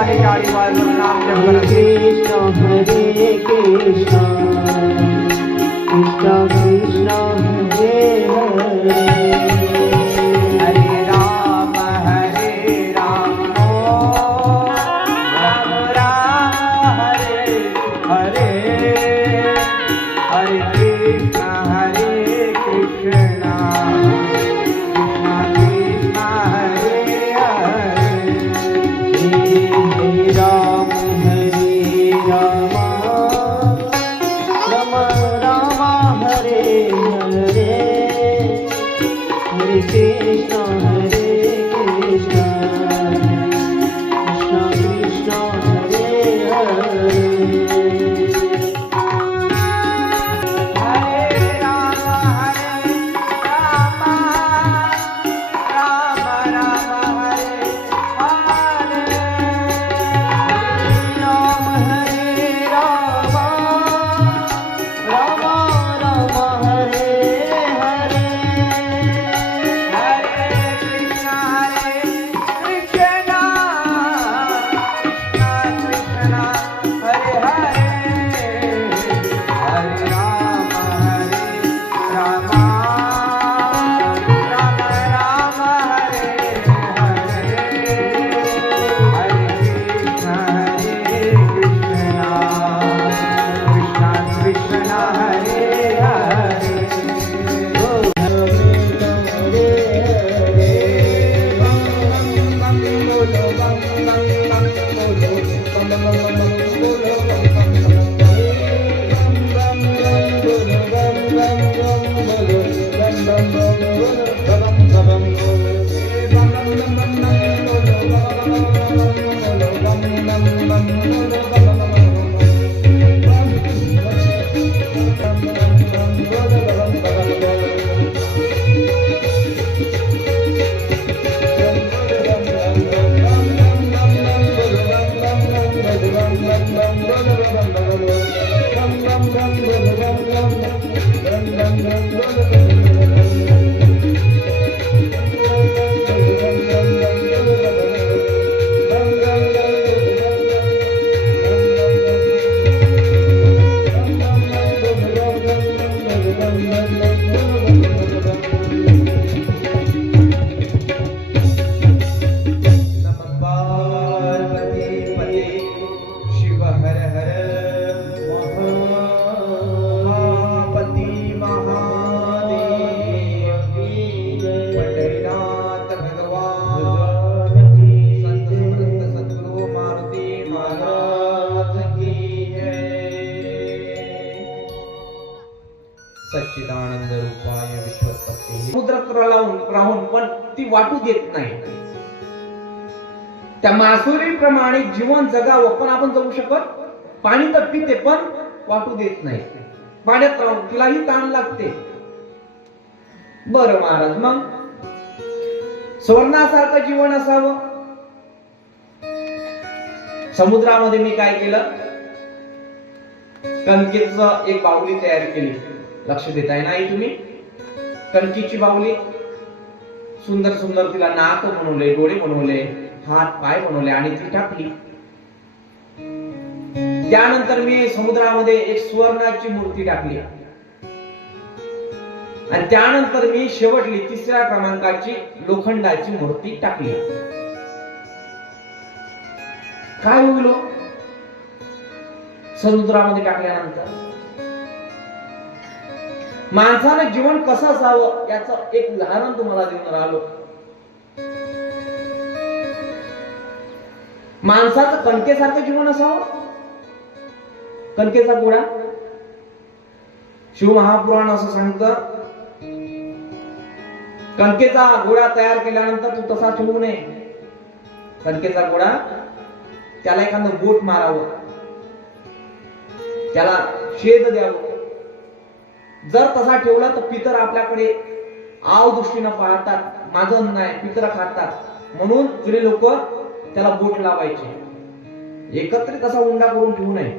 वाले जाड़ी वाले नाम जप करते हरे कृष्ण कृष्ण कृष्ण हरे हरे हरे राम राम राम हरे हरे हरे कृष्ण कृष्ण कृष्ण हरे हरे हरे राम राम राम हरे हरे हरे कृष्ण कृष्ण कृष्ण कृष्ण हरे हरे हरे राम राम राम हरे हरे राम हरे राम राम राम हरे हरे हरे कृष्ण कृष्ण कृष्ण हरे हरे हरे राम राम राम हरे हरे हरे कृष्ण कृष्ण कृष्ण हरे हरे पार्वती पते शिव हर हर महापति महादेव पंढरीनाथ भगवान संत समर्थ सद्गुरु मारुती महाराज की जय सच्चिदानंद रूपाय विश्वपते समुद्रात राहून पण ती वाटू देत नाही त्या मासुरीप्रमाणे जीवन जगावं पण आपण जगू शकत पाणी तर पिते पण वाटू देत नाही पाण्यात राहून तिलाही ताण लागते बरं महाराज मग स्वर्णासारखं जीवन असावं समुद्रामध्ये मी काय केलं कणकेचं एक बाहुली तयार केली लक्ष देताय नाही तुम्ही कणकीची बाहुली सुंदर सुंदर तिला नाक बनवले डोळे बनवले हात पाय बनवले आणि ती टाकली त्यानंतर मी समुद्रामध्ये एक सुवर्णाची मूर्ती टाकली आणि त्यानंतर मी शेवटली तिसऱ्या क्रमांकाची लोखंडाची मूर्ती टाकली काय होईल समुद्रामध्ये टाकल्यानंतर माणसाने जीवन कसं असावं याचं एक उदाहरण तुम्हाला देऊन राहिलो माणसाचं कणकेसारखं जीवन असावं कणकेचा गोळा शिव महापुराण असं सांगतं कणकेचा गोळा तयार केल्यानंतर तू तसा ठेवू नये कणकेचा गोळा त्याला एखादं बोट मारावं त्याला शेद द्यावं जर तसा ठेवला तर पितर आपल्याकडे आव दृष्टीनं पाहतात माझं नाही पितर खातात म्हणून जुने लोक त्याला बोट लावायचे एकत्रित असा उंडा करून ठेवू नये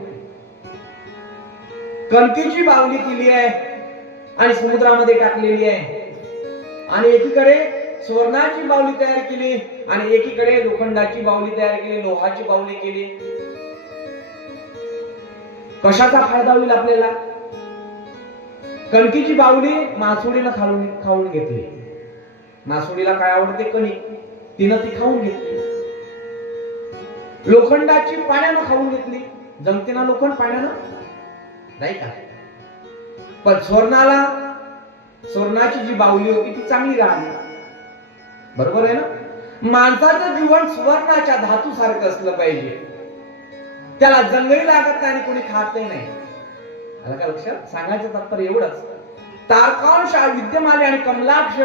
कणकेची बावली केली आहे आणि समुद्रामध्ये टाकलेली आहे आणि एकीकडे सुवर्णाची बाहुली तयार केली आणि एकीकडे लोखंडाची बाहुली तयार केली, लोहाची बाहुली केली. कशाचा फायदा होईल आपल्याला? कणकीची बाहुली मासुडीनं खाऊन घेतली. मासुडीला काय आवडते? कणिक. तिनं ती खाऊन घेतली. लोखंडाची पाण्यानं खाऊन घेतली. जमते ना लोखंड पाण्यानं? नाही का? पण स्वर्णाची जी बाहुली होती ती चांगली राहिली. बरोबर आहे ना? माणसाचं जीवन सुवर्णाच्या धातू सारखं असलं पाहिजे. त्याला जंगही लागत नाही आणि कोणी खातही नाही. आलं का लक्षात? सांगायचं तात्पर्य एवढंच. तारकांश, विद्यमाली आणि कमलाक्ष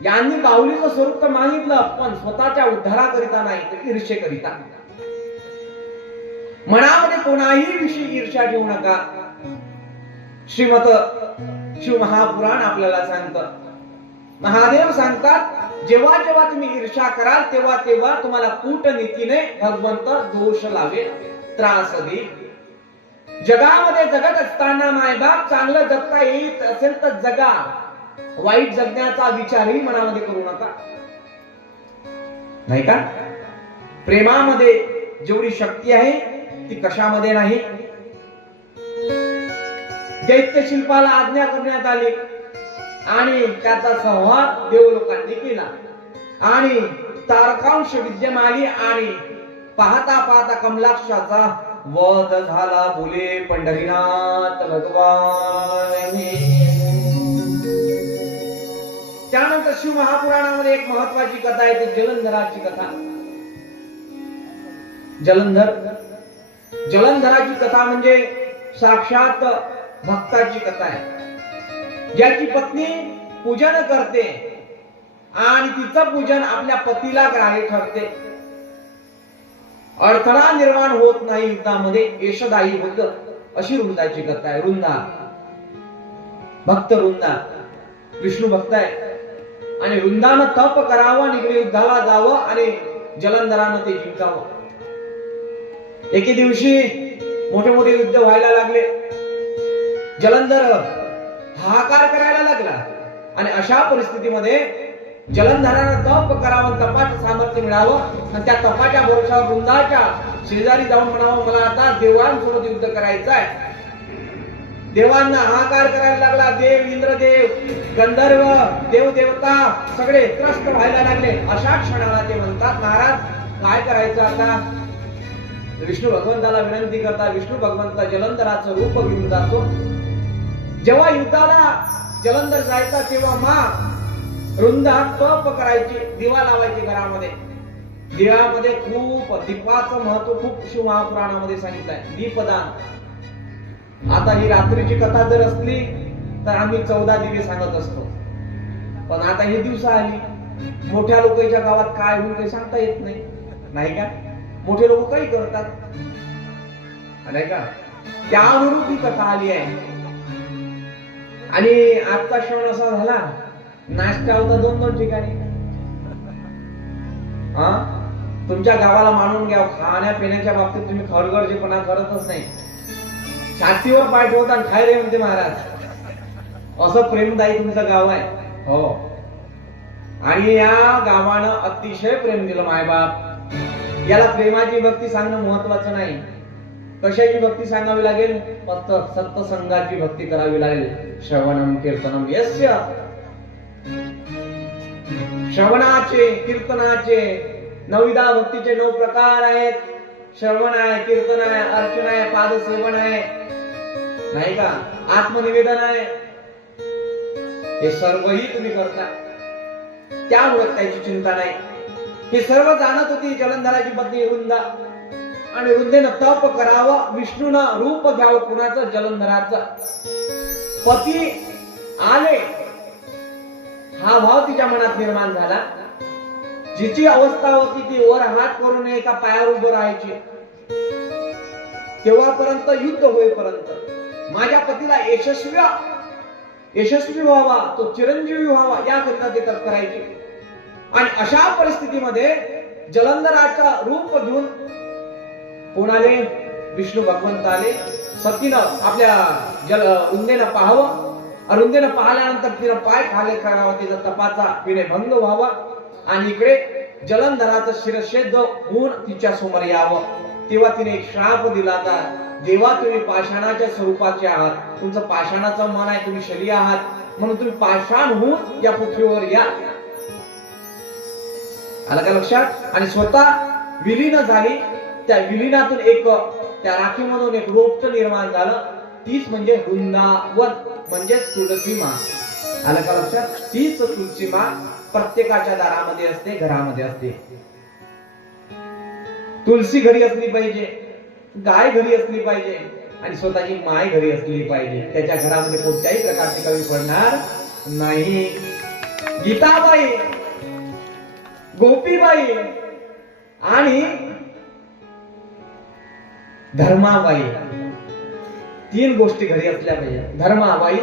यांनी बाहुलीचं स्वरूप तर मागितलं, पण स्वतःच्या उद्धाराकरिता नाही, तर ईर्षेकरिता. मनामध्ये कोणाही विषयी ईर्ष्या ठेवू नका. श्रीमत शिव महापुराण आपल्याला सांगतं. महादेव सांगतात, जेव्हा जेव्हा तुम्ही ईर्ष्या कराल तेव्हा तेव्हा तुम्हाला कूटनीतीने भगवंत दोष लावेल, त्रास देईल. जगामध्ये जगत असताना मायबाप चांगलं जगता येत असेल तर जगा. वाईट जगण्याचा विचारही मनामध्ये करू नका. नाही का? प्रेमामध्ये जेवढी शक्ती आहे ती कशामध्ये नाही. दैत्य शिल्पाला आज्ञा करण्यात आली आणि त्याचा संहार देवलोकांनी केला आणि तारकांश, विद्यमाली आणि पाहता पाहता कमलाक्षाचा वध झाला. बोले पंढरीनाथ भगवान. त्यानंतर शिव महापुराणामध्ये एक महत्वाची कथा आहे, ती जलंधराची कथा. जलंधराची कथा म्हणजे साक्षात भक्ताची कथा आहे, ज्याची पत्नी पूजन करते आणि तिचं पूजन आपल्या पतीला ग्राह्य ठरते. अडथळा निर्माण होत नाही युद्धामध्ये, यशदायी होत. अशी रुंदाची कथा आहे. रुंदा भक्त, रुंदा विष्णू भक्त आहे आणि रुंदानं तप करावं, निगडी युद्धाला जावं आणि जलंधरानं ते जिंकावं. एके दिवशी मोठे मोठे युद्ध व्हायला लागले. जलंधर हाहाकार करायला लागला आणि अशा परिस्थितीमध्ये जलंधरानं तप करावं, तपाचं सामर्थ्य मिळावं आणि त्या तपाच्या भरोशावर रुंदाच्या शेजारी जाऊन म्हणावं, मला आता देवांसोबत युद्ध करायचं आहे. देवांना हाहाकार करायला लागला. देव, इंद्रदेव, गंधर्व, देव देवता सगळे त्रस्त व्हायला लागले. अशा क्षणाला ते म्हणतात, महाराज काय करायचं आता? विष्णू भगवंताला विनंती करता. विष्णू भगवंत जलंधराचं रूप घेऊन जातो. जेव्हा युद्धाला जलंधर जायचा तेव्हा रुंदा तप करायची, दिवा लावायची घरामध्ये. दिव्यामध्ये खूप दीपाचं महत्व खूप शिव महापुराणामध्ये सांगितलंय. दीपदान. आता ही रात्रीची कथा जर असली तर आम्ही 14 दिवे सांगत असतो, पण आता ही दिवस आली. मोठ्या लोकांच्या गावात काय होईल ते सांगता येत नाही. नाही का? मोठे लोक काही करतात, नाही का? त्या अनुरूप ही कथा आली आहे. आणि आजचा क्षण असा झाला, नाश्ता होता 2-2 ठिकाणी. तुमच्या गावाला मानून घ्या, खाण्यापिण्याच्या बाबतीत तुम्ही खरगरजेपणा करतच नाही. छातीवर पाय ठेवता आणि खायला म्हणते महाराज. असं प्रेमदायी तुमचं गाव आहे. हो. आणि या गावानं अतिशय प्रेम दिलं मायबाप. याला प्रेमाची भक्ती सांगणं महत्वाचं नाही. कशाची भक्ती सांगावी लागेल? फक्त सत्संगाची भक्ती करावी लागेल. श्रवणम कीर्तनम यस्य. श्रवणाचे, कीर्तनाचे 9विधा भक्तीचे 9 प्रकार आहेत. श्रवण आहे, कीर्तन आहे, अर्चना आहे, पादसेवन आहे, नाही का? आत्मनिवेदन आहे. हे सर्वही तुम्ही करता, त्यामुळे त्याची चिंता नाही. हे सर्व जाणत होती जलंधराची पत्नी रुंदा. आणि रुंदेनं तप करावं, विष्णूनं रूप घ्यावं. कुणाचं? जलंधराचं. पती आले हा भाव तिच्या मनात निर्माण झाला. जिची अवस्था होती ती वर हात करून एका पायावर उभं राहायची. तेव्हापर्यंत युद्ध होईपर्यंत माझ्या पतीला यशस्वी व्हावा, तो चिरंजीवी व्हावा याकरिता ते तप करायचे. आणि अशा परिस्थितीमध्ये जलंधराचा रूप घेऊन कोण आले? विष्णू भगवंत आले. सतीनं आपल्या रुंदेनं पाहावं अरुंधतीला पाहिल्यानंतर तिला पाय खाली करावा, तिचा तपाचा विनयभंग व्हावा आणि इकडे जलंधराचं शिरच्छेद होऊन तिच्या समोर यावं. तेव्हा तिने एक श्राप दिला होता, देवा तुम्ही पाषाणाच्या स्वरूपाचे आहात, तुमचं पाषाणाचं मन आहे, तुम्ही शरी आहात, म्हणून तुम्ही पाषाण होऊन या पृथ्वीवर या. आलं का लक्षात? आणि स्वतः विलीन झाली. त्या विलीनातून एक त्या राखीमधून एक रोपट निर्माण झालं, तीच म्हणजे वृंदावन, म्हणजे तुळसी मा. आलं का लक्षात? तीच तुळशी मा प्रत्येकाच्या दारामध्ये असते, घरामध्ये असते. तुळशी घरी असली पाहिजे, गाय घरी असली पाहिजे आणि स्वतःची माय घरी असली पाहिजे. त्याच्या घरामध्ये कोणत्याही प्रकारची कमी पडणार नाही. गीताबाई, गोपीबाई आणि धर्माबाई, तीन गोष्टी घरी असल्या पाहिजे. धर्माबाई,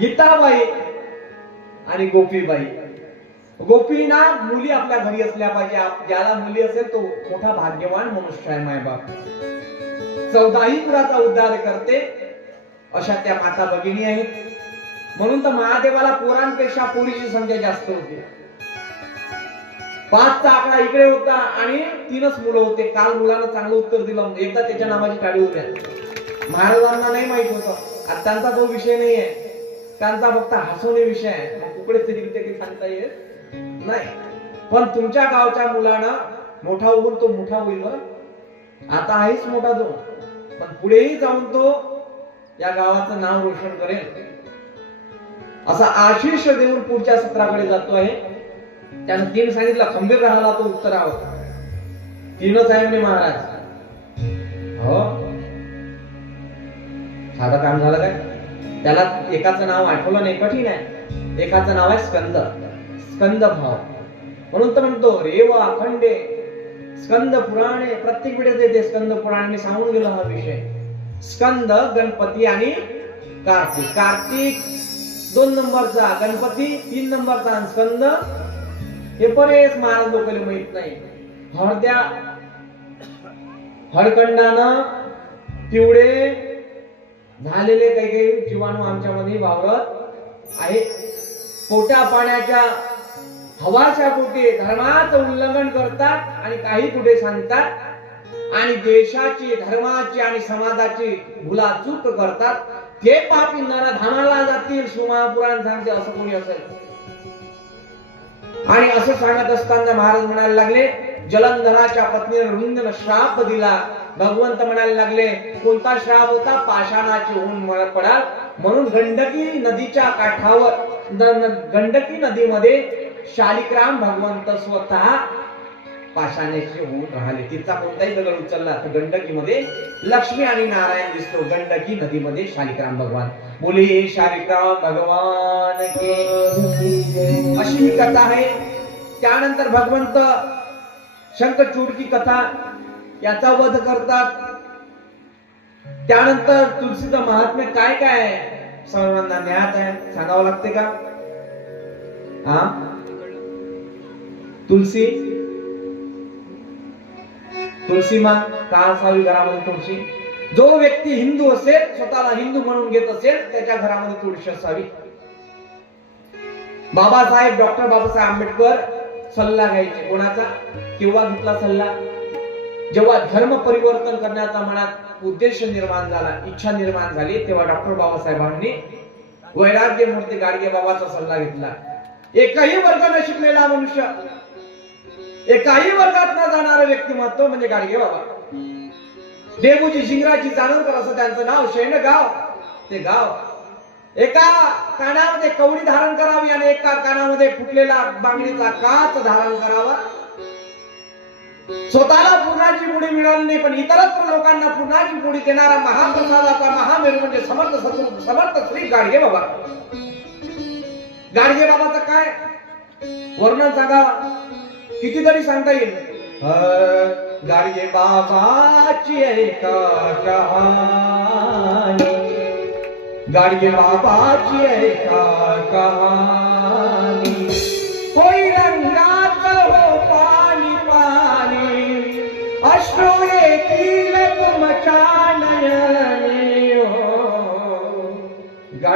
गीताबाई आणि गोपीबाई. गोपीना मुली आपल्या घरी असल्या पाहिजे. ज्याला मुली असेल तो मोठा भाग्यवान मनुष्य आहे. मायबाप 14ही कुळाचा उद्धार करते अशा त्या माता भगिनी आहेत. म्हणून तर महादेवाला पोरांपेक्षा पोरीची संख्या जास्त होती. 5चा आकडा इकडे होता आणि 3च मुलं होते. काल मुलानं चांगलं उत्तर दिलं, एकदा त्याच्या नावाची टाळी उद्या. महाराजांना नाही माहित होतं. आता त्यांचा तो विषय नाहीये, त्यांचा फक्त हसवणे विषय आहे. कुकडे तरी सांगता येत नाही. पण तुमच्या गावच्या मुलानं मोठा होऊन तो मोठा होईल. आता आहेच मोठा तो, पण पुढेही जाऊन तो या गावाचं नाव रोशन करेल असा आशीष देऊन पुढच्या सत्राकडे जातो आहे. त्यानं 3 सांगितलं, खंबीर राहिला तो उत्तरावर. 3च आहे म्हणे महाराज. हो, साधं काम झालं काय? त्याला एकाचं नाव आठवलं नाही, कठीण आहे. एकाचं नाव आहे स्कंद, स्कंद भाव. म्हणून तर म्हणतो रेवा खंडे स्कंद पुराणे. प्रत्येक वेळेस येते स्कंद पुराण. मी सांगून गेलो हा विषय. स्कंद गणपती आणि कार्तिक. कार्तिक 2 नंबरचा, गणपती 3 नंबरचा, स्कंद हे बरेच महाराज लोकांना माहित नाही. हळद्या हळकंडानं पिवळे झालेले काही काही जीवाणू आमच्यामध्ये वावरत आहे. पोट्या पाण्याच्या हवाच्या कुठे धर्माचं उल्लंघन करतात आणि काही कुठे सांगतात आणि देशाची, धर्माची आणि समाजाची भुलाचूक करतात. ते पापी नरधामाला जातील. सुमापुराण सांगते असं कोणी असेल. आणि असं सांगत असताना महाराज म्हणायला लागले, जलंधराच्या पत्नीने रुंदन श्राप दिला. भगवंत म्हणायला लागले, कोणता श्राप होता? पाषाणाची होऊन पडाल. म्हणून गंडकी नदीच्या काठावर, गंडकी नदीमध्ये शालिग्राम भगवंत स्वतः पाषाणाचे होऊन राहिले. तिचा कोणताही दगड उचलला तर गंडकीमध्ये लक्ष्मी आणि नारायण दिसतो. गंडकी नदीमध्ये शालिग्राम भगवान. बोले शालिग्राम भगवान के. अशी ही कथा आहे. त्यानंतर भगवंत शंखचूडची कथा, याचा वध करतात. त्यानंतर तुलसीचं महात्म्य काय काय आहे सर्वांना ज्ञात आहे. सांगावं लागते का? हा, तुलसी, तुलसी मा का असावी घरामध्ये तुळशी? जो व्यक्ती हिंदू असेल, स्वतःला हिंदू म्हणून घेत असेल, त्याच्या घरामध्ये तुळशी असावी. बाबासाहेब, डॉक्टर बाबासाहेब आंबेडकर सल्ला घ्यायचे. कोणाचा? केव्हा घेतला सल्ला? जेव्हा धर्म परिवर्तन करण्याचा मनात उद्देश निर्माण झाला, इच्छा निर्माण झाली, तेव्हा डॉक्टर बाबासाहेबांनी वैराग्य मूर्ती गाडगे बाबाचा सल्ला घेतला. एकही वर्ग न शिकलेला मनुष्य, एकाही वर्गात न जाणारं व्यक्तिमत्व म्हणजे गाडगे बाबा. देवूजी शिंगराची जानकर असं त्यांचं नाव. शेंडगाव ते गाव. एका कानामध्ये कवडी धारण करावी आणि एका कानामध्ये फुटलेला बांगडीचा काच धारण करावा. स्वतःला पूर्णाची पुडी मिळाली नाही, पण इतरत्र लोकांना पूर्णाची पुडी देणारा महाप्रसादाचा महामेरू म्हणजे समर्थ श्री गाडगे बाबा. गाडगे बाबाचं काय वर्णन सांगा? कितीतरी सांगता येईल. गाडगे बाबाची ऐका कहाणी, गाडगे बाबाची ऐका कहाणी. होई रंगात हो पाणी पाणी, अश्रू येतील तुमच्या नयनी.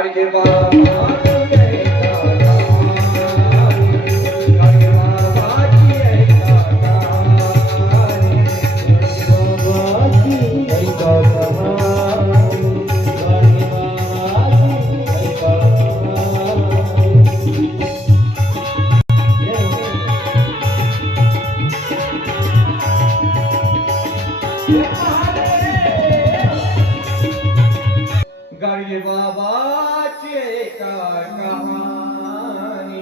गाडगे बाबाची ऐका कहाणी, गाडगे बाबाची ऐका कहाणी, बाबाची ऐका कहाणी, गाडगे बाबाची ऐका कहाणी. गाडगे बाबाची ऐका कहाणी,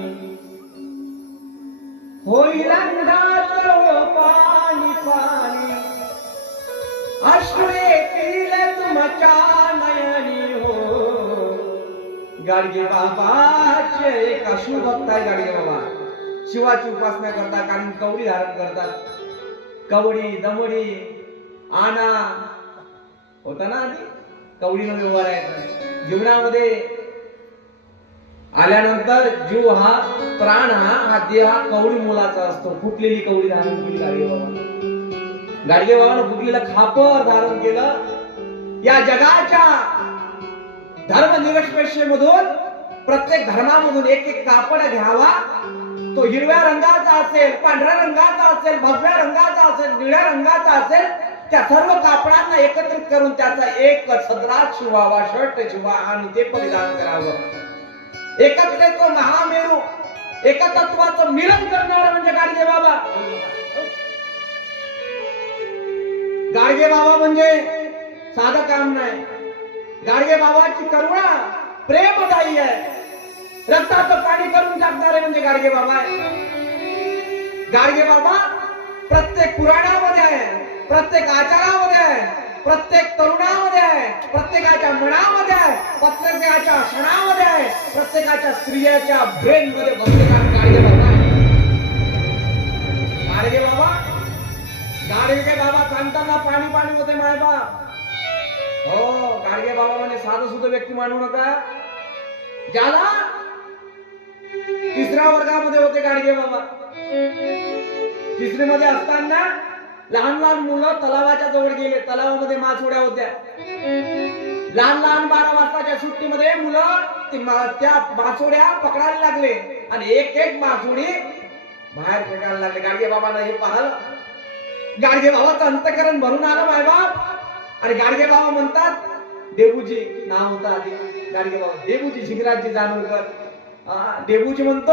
होईल अंधार पाणी पाणी, अश्रू येतील तुमच्या नयनी हो. गाडगे बाबाचे एक शिवभक्त आहे गाडगे बाबा. शिवाची उपासना करतात, कारण कवडी धारण करतात. कवडी दमडी आना होता ना आधी, कवडीमध्ये उभा राहायचं. जीवनामध्ये आल्यानंतर जीव हा प्राण हा देह हा कवडी मोलाचा असतो. फुटलेली कवडी धारण केली गाडगे बाबा. गाडगे बाबानं फुटलेलं खापर धारण केलं. या जगाच्या धर्मनिरपेक्षतेमधून प्रत्येक धर्मामधून एक एक कापड घ्यावा. तो हिरव्या रंगाचा असेल, पांढऱ्या रंगाचा असेल, भगव्या रंगाचा असेल, निळ्या रंगाचा असेल, त्या सर्व कापडांना एकत्रित करून त्याचा एक सदरात शिवावा, शर्ट शिवा आणि ते परिधान करावं. एकत्र तो महामेरू, एकतत्वाचं मिलन करणारा म्हणजे गाडगे बाबा. गाडगे बाबा म्हणजे साधं काम नाही. गाडगे बाबाची करुणा प्रेमदायी आहे. रक्ताचं पाणी करून टाकणारे म्हणजे गाडगे बाबा आहे. गाडगे बाबा प्रत्येक पुराणामध्ये आहे, प्रत्येक आचारामध्ये आहे, प्रत्येक तरुणामध्ये आहे, प्रत्येकाच्या मनामध्ये आहे, प्रत्येकाच्या क्षणामध्ये आहे, प्रत्येकाच्या स्त्रियाच्या ब्रेन मध्ये बसलेला गाडगे बाबा आहे. गाडगे बाबा, गाडगे बाबा सांगताना पाणी पाणी होते मायबाप. हो, गाडगे बाबा म्हणजे साधं सुद्धा व्यक्ती मानू नका. ज्याला तिसऱ्या वर्गामध्ये होते गाडगे बाबा. तिसरी मध्ये असताना लहान लहान मुलं तलावाच्या जवळ गेले. तलावामध्ये मासोड्या होत्या. लहान लहान 12 वाजताच्या सुट्टीमध्ये मुलं त्या मासोड्या पकडायला लागले आणि एक एक मासोडी बाहेर फेकायला लागले. गाडगे बाबांना हे पाहिलं. गाडगे बाबाचं अंतकरण भरून आलं मायबाप. आणि गाडगे बाबा म्हणतात, देबूजी नाव होतं आधी गाडगे बाबा, देबूजी शिंगराजी जानोरकर. देबूजी म्हणतो,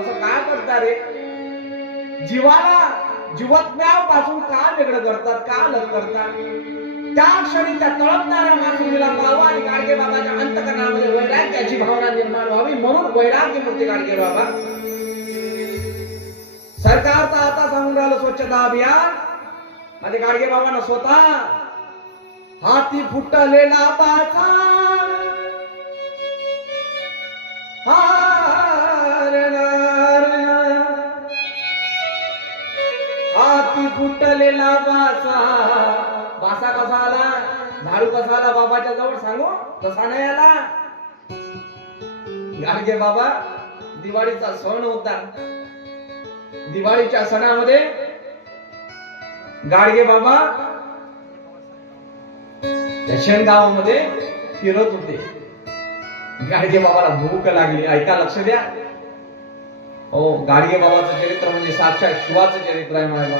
असं काय करता रे, जीवाला जीवत्म्याव पासून का वेगळं करतात, का अलग करतात. त्या क्षणी त्या तळपणाऱ्या मासुलीला पाहावं आणि गाडगे बाबाच्या अंतकरणामध्ये वैराग्याची भावना निर्माण व्हावी, म्हणून वैराग्य मूर्ती गाडगे बाबा. सरकारचा आता सांगून राहिलं स्वच्छता अभियान आणि गाडगे बाबांना स्वतः हाती फुटलेला पाचा हाती फुटलेला बासा. बासा कसा आला, झाडू कसा आला बाबाच्या जवळ सांगू, कसा नाही आला. गाडगे बाबा, दिवाळीचा सण होता. दिवाळीच्या सणामध्ये गाडगे बाबा यशवंत गावामध्ये फिरत होते. गाडगे बाबाला भूक लागली. ऐका, लक्ष द्या. हो, गाडगे बाबाचं चरित्र म्हणजे साक्षात शिवाचं चरित्र आहे माझ्या.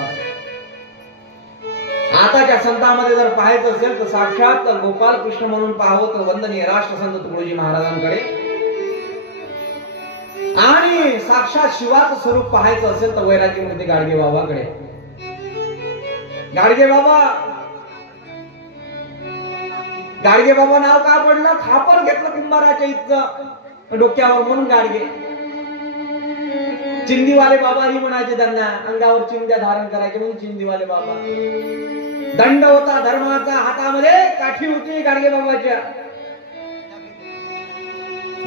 आताच्या संतांमध्ये जर पाहायचं असेल तर साक्षात गोपाल कृष्ण म्हणून पाहावं तर वंदनीय राष्ट्रसंत तुकडोजी महाराजांकडे, आणि साक्षात शिवाचं स्वरूप पाहायचं असेल तर वैराग्यमध्ये गाडगे बाबाकडे. गाडगे बाबा नाव का पडलं, खापर घेतलं कुंभाराच्या इथं डोक्यावर म्हणून गाडगे. चिंदीवाले बाबा ही म्हणायचे त्यांना, अंगावर चिंध्या धारण करायचे म्हणून चिंदीवाले बाबा. दंड होता धर्माचा, हातामध्ये काठी होती गाडगे बाबाच्या.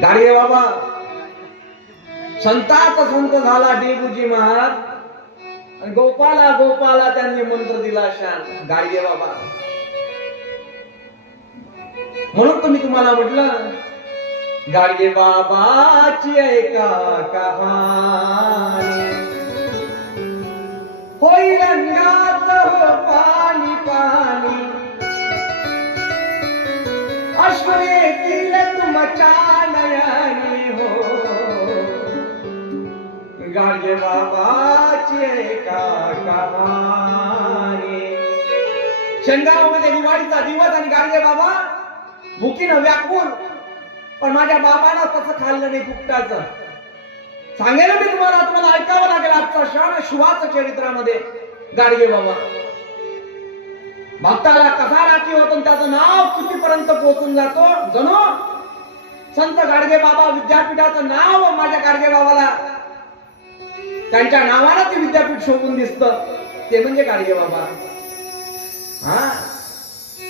गाडगे बाबा संतात संत झाला डेबूजी महाराज, आणि गोपाला गोपाला त्यांनी मंत्र दिला शान. गाडगे बाबा म्हणून तुम्ही तुम्हाला म्हटलं, गाडगे बाबाची ऐका कहाणी, होईल रंगात हो पाणी पाणी, अश्रू येतील तुमच्या तुमच्या नयनी हो गाडगे बाबाची एका कहाणी. शेणगावमध्ये दिवाळीचा दिवस आणि गाडगे बाबा भुकीनं व्याकुळ, पण माझ्या बाबाला तसं खाल्लं नाही फुकटाचं. सांगेल मी तुम्हाला ऐकावं लागेल आजचा क्षण शिवाचं चरित्रामध्ये. गाडगे बाबा भक्ताला कसा राखी होतो, त्याचं नाव कितीपर्यंत पोहोचून जातो. जणू संत गाडगे बाबा विद्यापीठाचं नाव माझ्या गाडगे बाबाला त्यांच्या नावाला ते विद्यापीठ शोभून दिसतं, ते म्हणजे गाडगे बाबा. हा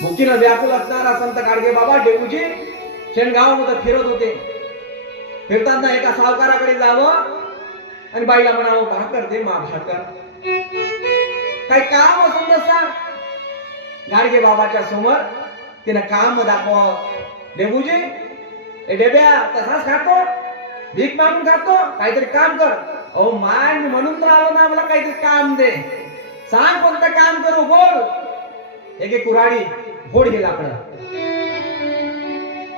भुकीनं व्याकुल असणारा संत गाडगे बाबा डेबूजी शेणगावामध्ये फिरत होते. फिरताना एका सावकाराकडे जावं आणि बाईला म्हणावं भाकर दे महाभाकर. काही काम असून नसा गाडगे बाबाच्या समोर तिनं काम दाखव. डेबूजी ए डेब्या तसाच खातो, भीक मागून खातो, काहीतरी काम कर. अहो माय मी म्हणून तर आलो ना, मला काहीतरी काम दे. सांग कोणतं काम करू, बोल. एक कुऱ्हाडी फोड घे लाकडं.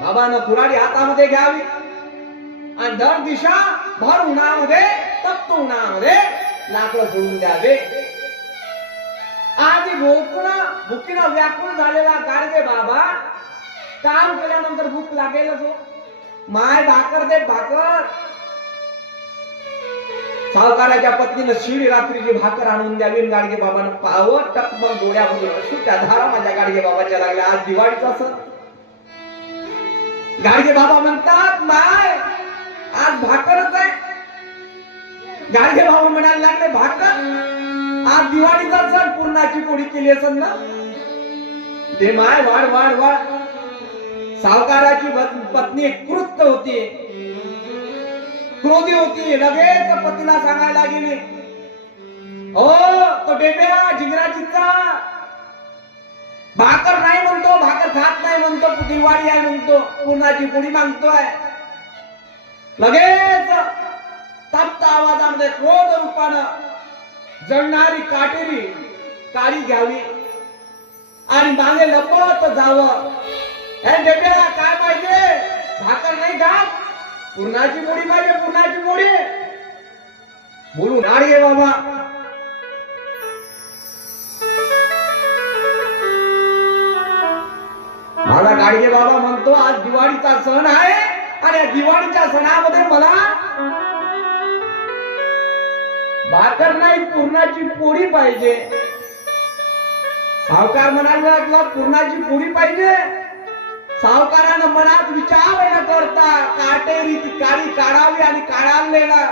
बाबानं कुऱ्हाडी हातामध्ये घ्यावी आणि दर दिशा भर उन्हामध्ये तप्त उन्हामध्ये लाकडं फोडून द्यावे. आधी भुकीनं व्याकुळ झालेला गाडगे बाबा काम केल्यानंतर भूक लागेलच हो. माय भाकर दे भाकर. सावकाराच्या पत्नीनं शिडी रात्रीची भाकर आणून द्यावी. गाडगे बाबानं पावत टकमक डोळ्यामधून अश्रूच्या धारा माझ्या गाडगे बाबाच्या लागल्या. आज दिवाळीचा सण. गाडगे बाबा म्हणतात माय आज भाकरच आहे. गाडगे बाबा म्हणायला लागले भाकर, आज दिवाळीचा सण, पूर्णाची पोळी केली असेल ना, दे माय वाढ वाढ वाढ. सावकाराची पत्नी कृत होती, क्रोधी होती. लगेच पतीला सांगायला गेली, हो तो डेब्या जिगराजीचा भाकर नाही म्हणतो, भाकर खात नाही म्हणतो, दिवाळी आहे म्हणतो, पूर्णाची पोळी मागतोय. लगेच तप्त आवाजामध्ये क्रोध रूपानं जळणारी काटेरी काळी घ्यावी आणि मागे लपत जावं. हे डेब्या काय पाहिजे, भाकर नाही खात, पूर्णाची पोळी पाहिजे, पूर्णाची पोळी. बोलू गाडगे बाबा मला गाडगे बाबा म्हणतो आज दिवाळीचा सण आहे आणि या दिवाळीच्या सणामध्ये मला भाकर नाही पूर्णाची पोळी पाहिजे. सावकार म्हणाला तुला पूर्णाची पोळी पाहिजे. सावकारानं मनात विचार न करता काटेरी ती काळी काढावी आणि काढावलेला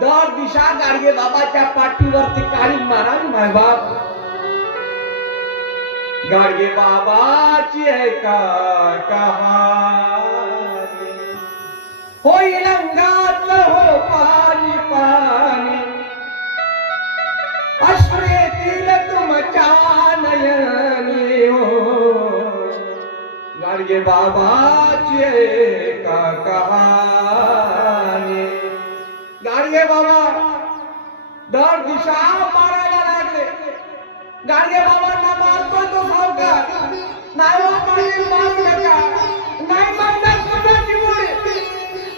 दर दिशा गाडगे बाबाच्या पाठीवरती काळी मारावी. माय बाप गाडगे बाबाची एका कहाणी. होईल अंगात हो पाणी पाणी, अश्रू येतील तुमच्या नयनी हो गाडगे बाबाची एका कहाणी. गाडगे बाबा दर दिशा मारायला लागले. गाडगे बाबांना मारतोय तो सावकार. नाही मारू नका, नाही मारणार पुण्याची पोळी.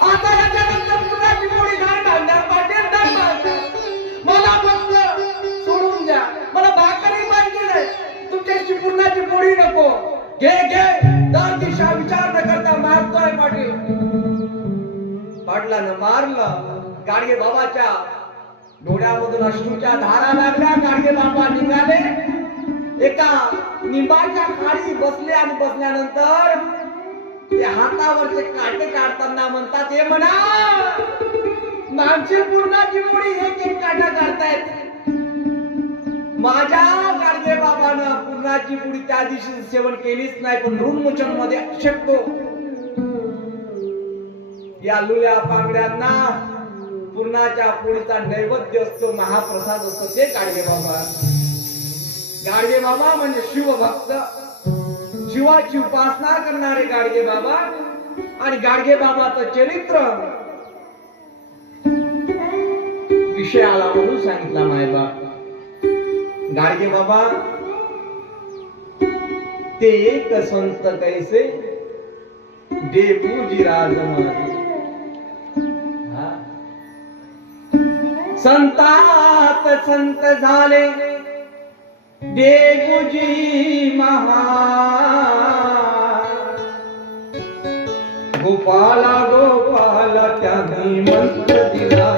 आता याच्यानंतर पुण्याची पोळी नाही मारणार, पाटील नाही मारणार. मला फक्त सोडून द्या, मला भाकरी पाहिजे नाही, तुमच्याची पुण्याची पोळी नको. घे घे. दर दिशा विचार न करता मारतोय पाटील. पाटलानं मारलं. गाडगे बाबाच्या डोळ्यामधून अश्रूच्या धारा लागल्या. गाडगे बाबा निघाले, एका निंबाच्या खाली बसले आणि बसल्यानंतर ते हातावरचे काटे काढताना म्हणतात, हे म्हणा मागची पूर्णाची पोळी एक एक काटा काढतायत. माझ्या गाडगे बाबानं पूर्णाची पोळी त्या दिवशी सेवन केलीच नाही, पण ऋणमोचन मध्ये शकतो या लुल्या पांगड्यांना पूर्णाच्या पोळीचा नैवेद्य असतो, महाप्रसाद असतो, ते गाडगे बाबा. गाडगे बाबा म्हणजे शिवभक्त, शिवाची उपासना करणारे गाडगे बाबा. आणि गाडगे बाबाचं चरित्र विषय आला म्हणून सांगितला मायबाप. गाडगे बाबा ते एक संत कैसे डेपुजी राजमाते संतात संत झाले डेपुजी महा गोपाला गोपाला त्यांनी मंत्र दिला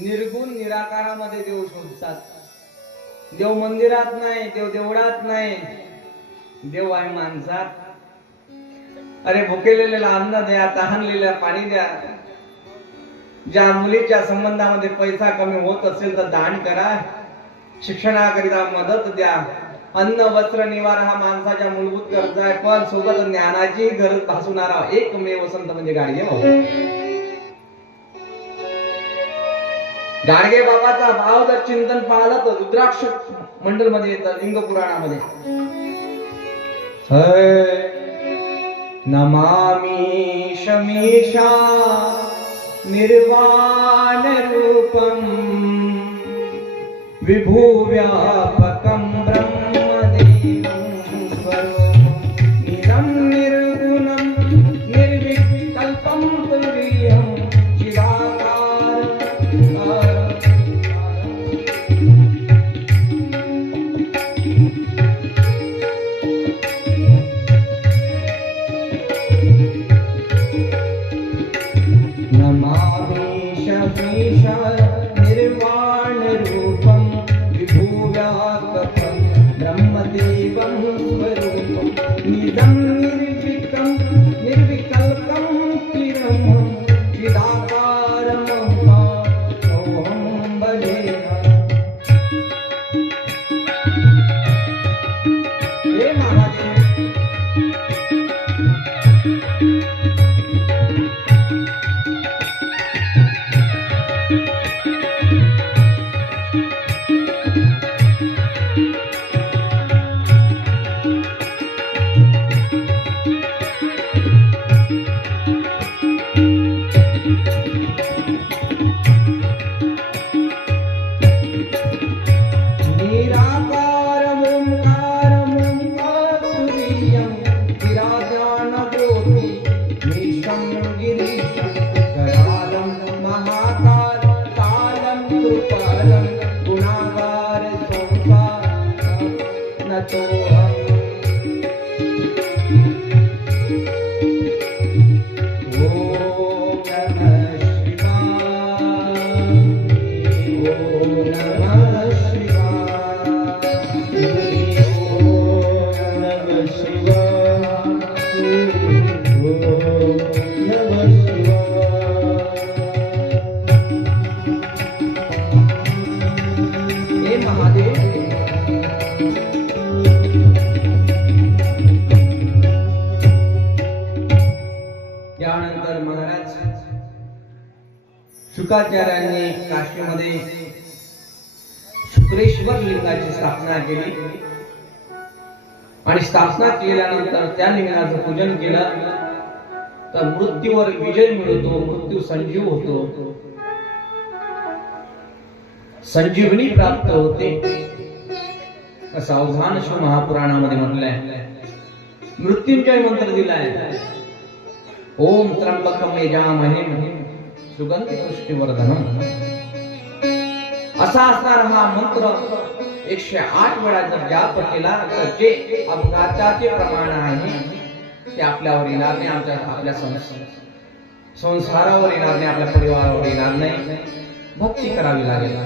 निर्गुण निराकारामध्ये देव शोधतात। देव मंदिरात नाही, देव देवळात नाही, देव आहे माणसात। अरे भुकेलेल्याला अन्न द्या, तहानलेल्याला पाणी द्या। ज्या मुलीच्या संबंधामध्ये पैसा कमी होत असेल तर दान करा, शिक्षणाकरिता मदत द्या। अन्न वस्त्र निवारा हा माणसाच्या मूलभूत गरजा आहे, पण सोबत ज्ञानाची गरज भासवणारा एकमेव संत म्हणजे गाडगे बाबा। गाडगे बाबाचा भाव जर चिंतन पाहिलं तर रुद्राक्ष मंडल मध्ये येतं, लिंग पुराणामध्ये नमामि शमीशा निर्वाण रूपम विभुव्यापकं ब्रह्मदेवं निरं निर्गुणं निर्विकल्पं तुर्यं निर्वाण रूपम विभुव्यापकं ब्रह्मदेवं स्वरूपं निजं निर्विकल्पं चिरं चिदाकारं सोऽहं भजेऽहम्। हे महादेव महादेव शुकाचार्यांनी काशीमध्ये शुक्रेश्वर लिंगाची स्थापना केली आणि स्थापना केल्यानंतर त्या लिंगाचं पूजन केलं तर मृत्यूवर विजय मिळतो, मृत्यू संजीव होतो, संजीवनी प्राप्त होते असं अवधान शिव महापुराणामध्ये म्हटलंय. मृत्युंजय मंत्र दिलाय. ओम त्र्यंबकम यजामहे सुगंधी पुष्टिवर्धनम असा असणार हा मंत्र 108 वेळा जर जाप केला तर जे अपघाताचे प्रमाण आहे ते आपल्यावर येणार नाही, आपल्या संसारावर येणार नाही, आपल्या परिवारावर येणार नाही. भक्ती करावी लागेल.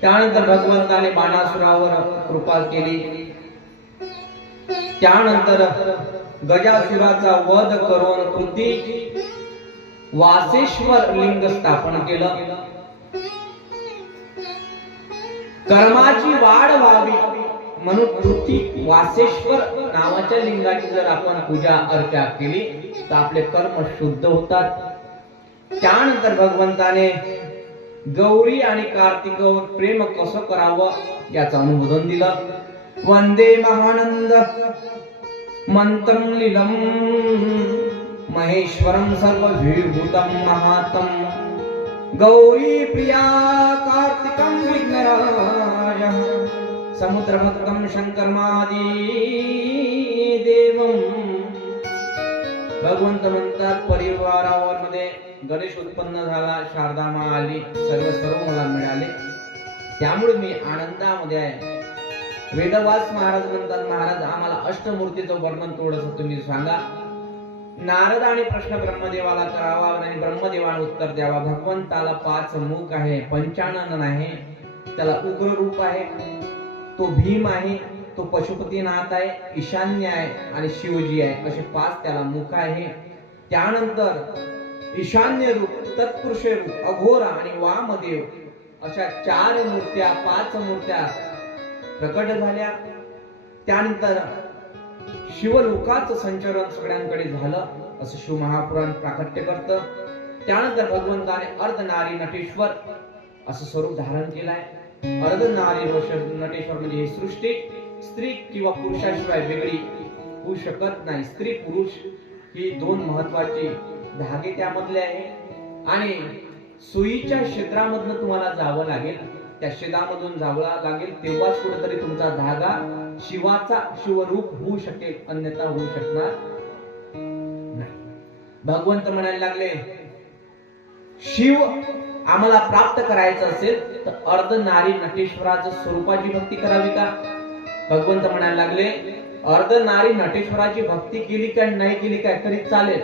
त्यानंतर भगवंताने बाणासुरावर कृपा केली. त्यानंतर गजासुराचा वध करून पृथ्वी वासेश्वर लिंग स्थापन केलं. कर्माची वाढ व्हावी म्हणून पृथ्वी वासेश्वर नावाच्या लिंगाची जर आपण पूजा अर्चा केली तर आपले कर्म शुद्ध होतात. त्यानंतर भगवंताने गौरी आणि कार्तिकावर प्रेम कसं करावं याचं अनुमोदन दिलं. वंदे महानंद मंत्रम लीलम महेश्वरम सर्वभूतम महातम गौरी प्रिया कार्तिकम विघ्नराज समुद्रभक्तम शंकरमादी देवम. भगवंत म्हणतात परिवारावर मध्ये गणेश उत्पन्न झाला, शारदा माँ आली, सर्व मला मिळाले, त्यामुळे मी आनंदामध्ये आहे. वेदव्यास महाराज म्हणतात महाराज आम्हाला अष्टमूर्तीचं वर्णन थोडंसं तुम्ही सांगा. नारदाने प्रश्न ब्रह्मदेवाला करावा आणि ब्रह्मदेवाने उत्तर द्यावा. भगवंताला 5 मुख आहे, पंचानन आहे, त्याला उग्र रूप आहे, तो भीम आहे, तो पशुपतीनाथ आहे, ईशान्य आहे आणि शिवजी आहे, असे 5 त्याला मुख आहे. त्यानंतर ईशान्य रूप, तत्पुरुष रूप, अघोर आणि वामदेव अशा 4 मूर्त्या 5 मूर्त्या प्रकट झाल्या. त्यानंतर शिवलोकाचं संचरण सगळ्यांकडे झालं असं शिव महापुराण प्राकट्य करतं. त्यानंतर भगवंताने अर्धनारी नटेश्वर असं स्वरूप धारण केलंय. अर्धनारी नटेश्वर म्हणजे ही सृष्टी स्त्री किंवा पुरुषाशिवाय वेगळी होऊ शकत नाही. स्त्री पुरुष ही 2 महत्वाचे धागे त्यामधले आहे आणि सुईच्या क्षेत्रामधून तुम्हाला जावं लागेल, त्या क्षेत्रामधून जावं लागेल तेव्हाच कुठेतरी तुमचा धागा शिवाचा शिवरूप होऊ शकेल, अन्यथा होऊ शकणार नाही. भगवंत म्हणायला लागले शिव आम्हाला प्राप्त करायचं असेल तर अर्धनारी नटेश्वराच्या स्वरूपाची भक्ती करावी का. भगवंत म्हणायला लागले अर्धनारी नटेश्वराची भक्ती केली काय नाही केली काय तरी चालेल,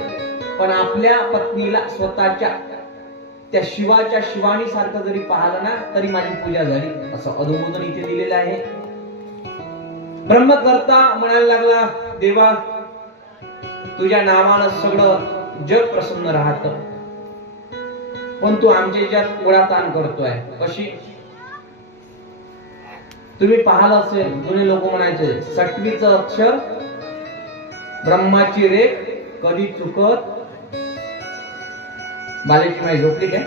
पण आपल्या पत्नीला स्वतःच्या त्या शिवाच्या शिवानी सारखं जरी पाहिलं ना तरी माझी पूजा झाली असं अनुमोदन इथे दिलेलं आहे. ब्रह्मकर्ता म्हणायला लागला देवा तुझ्या नावानं सगळं जग प्रसन्न राहत, पण तू आमच्या याच्यात ओढाताण करतोय. कशी तुम्ही पाहिलं असेल जुने लोक म्हणायचे 6वीचं अक्षर ब्रह्माची रेख कधी चुकत. बालेची माई झोपली काय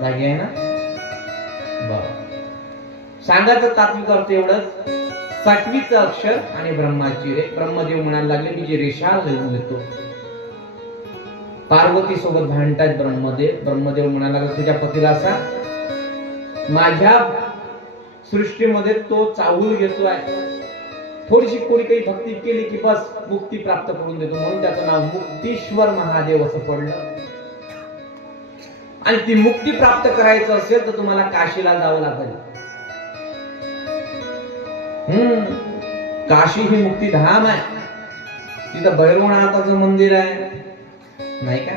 जागी आहे ना. सांगायचं तात्विक अर्थ एवढंच 6वीचं अक्षर आणि ब्रह्माची रेख. ब्रह्मदेव म्हणायला लागले की जी रेषा देतो पार्वती सोबत भांडतात ब्रह्मदेव म्हणायला लागला तुझ्या पतीला सांग माझ्या सृष्टीमध्ये तो चाहूल घेतोय, थोडीशी कोणी काही भक्ती केली की बस मुक्ती प्राप्त करून देतो, म्हणून त्याचं नाव मुक्तीश्वर महादेव असं पडलं. आणि ती मुक्ती प्राप्त करायचं असेल तर तुम्हाला काशीला जावं लागेल. काशी ही मुक्तीधाम आहे. तिथं भैरवनाथाचं मंदिर आहे नाही का,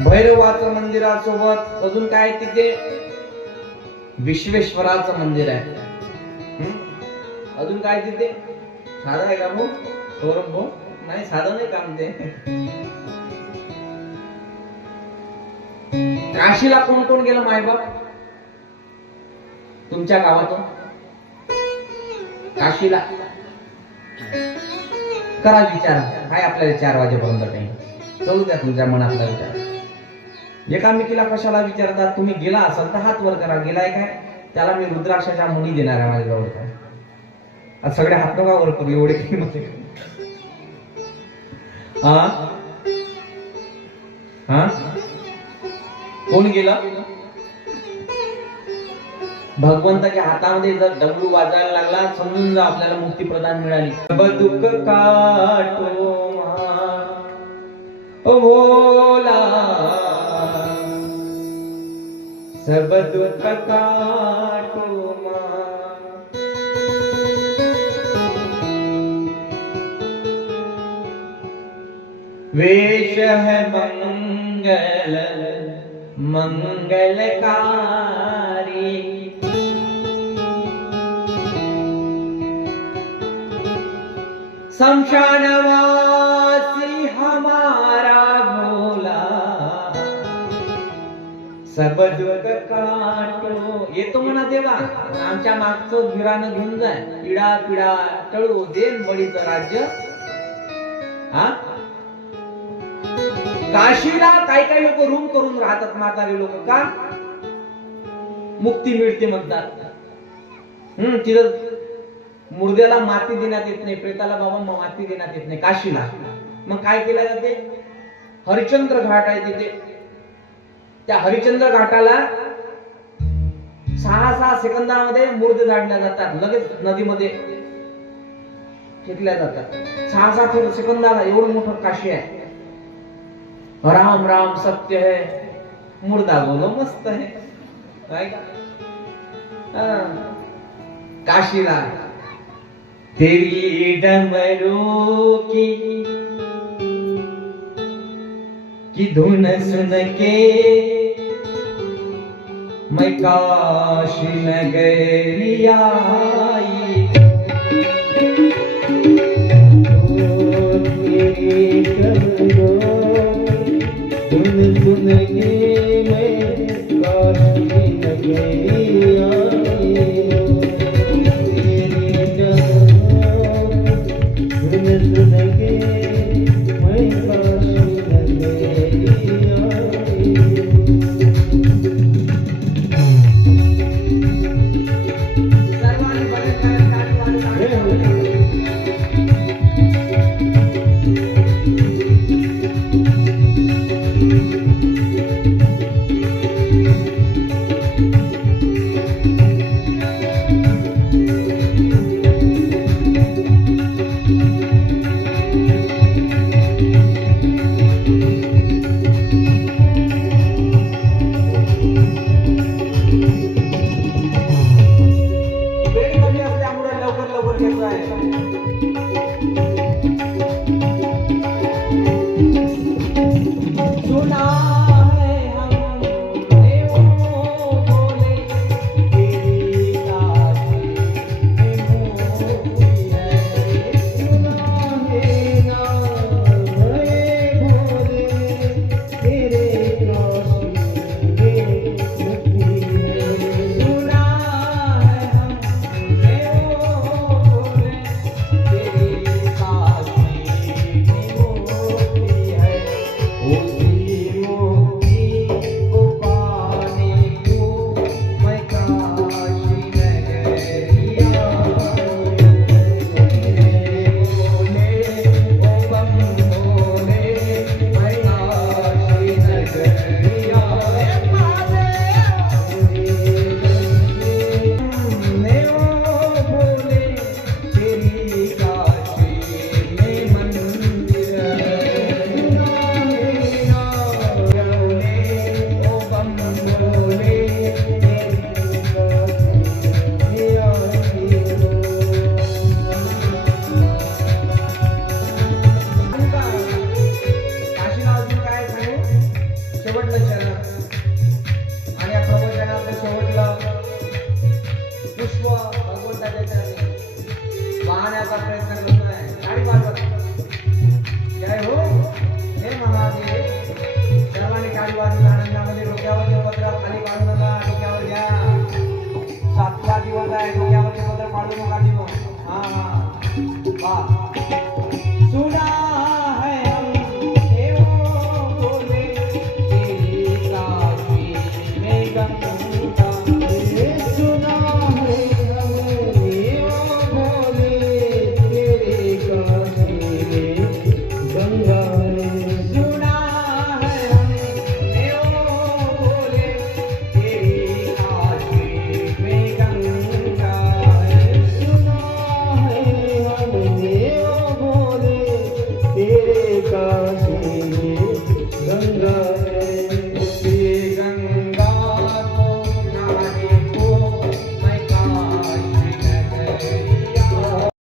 भैरवाचं मंदिरासोबत अजून काय तिथे विश्वेश्वराचं मंदिर आहे. अजून काय तिथे साधं आहे का भाऊ सौरभ भाऊ. नाही साधं नाही काम ते. काशीला कोण कोण गेलं मायबाप तुमच्या गावातून काशीला करा विचार. काय आपल्याला 4 वाजेपर्यंत नाही चलू द्या तुमच्या मनातला विचार. एकामेकीला कशाला विचारतात, तुम्ही गेला असाल तर हात वर करा, गेलाय काय, त्याला मी रुद्राक्षाच्या मुनी देणार आहे माझ्या जवळ काय. आज सगळे हात नका वर करू, एवढे किंमत आहे. हा हा कोण गेला? भगवंताच्या हातामध्ये जर डमरू वाजायला लागला, समजून जा आपल्याला मुक्ती प्रदान मिळाली. सब दुःख काटो ओ भोला, सब दुःख काटो वेश है मंगल मंगलकारी, शमशानवासी हमारा भोला, सब दुःख काटो. येतो म्हणा देवा, आमच्या मागचं घिरानं घेऊन जाय, पिढा पिढा टळू देन बळीचं राज्य. हा काशीला काही काही लोक रूम करून राहतात, म्हातारे लोक, का मुक्ती मिळते म्हणतात. तिथं मुर्द्याला माती देण्यात येत नाही, प्रेताला बाबा माती देण्यात येत नाही काशीला. मग काय केलं जाते, हरिश्चंद्र घाट आहे तिथे, त्या हरिश्चंद्र घाटाला 6 सेकंदामध्ये मूर्त झाडल्या जातात, लगेच नदीमध्ये फेकल्या जातात. 6 सेकंदाला एवढं मोठं काशी आहे. राम राम सत्य है, मुर्दा बोलो मस्त है, काय का काशीला. तेरी डमरू की धुन सुन के मैं काशी नगरी आई, तेरी डमरू सुन सुन के मैं काशी नगरी आई, तेरी डमरू सुन सुन के मैं काशी नगरी आई. सर्वांनी बरे शेवटला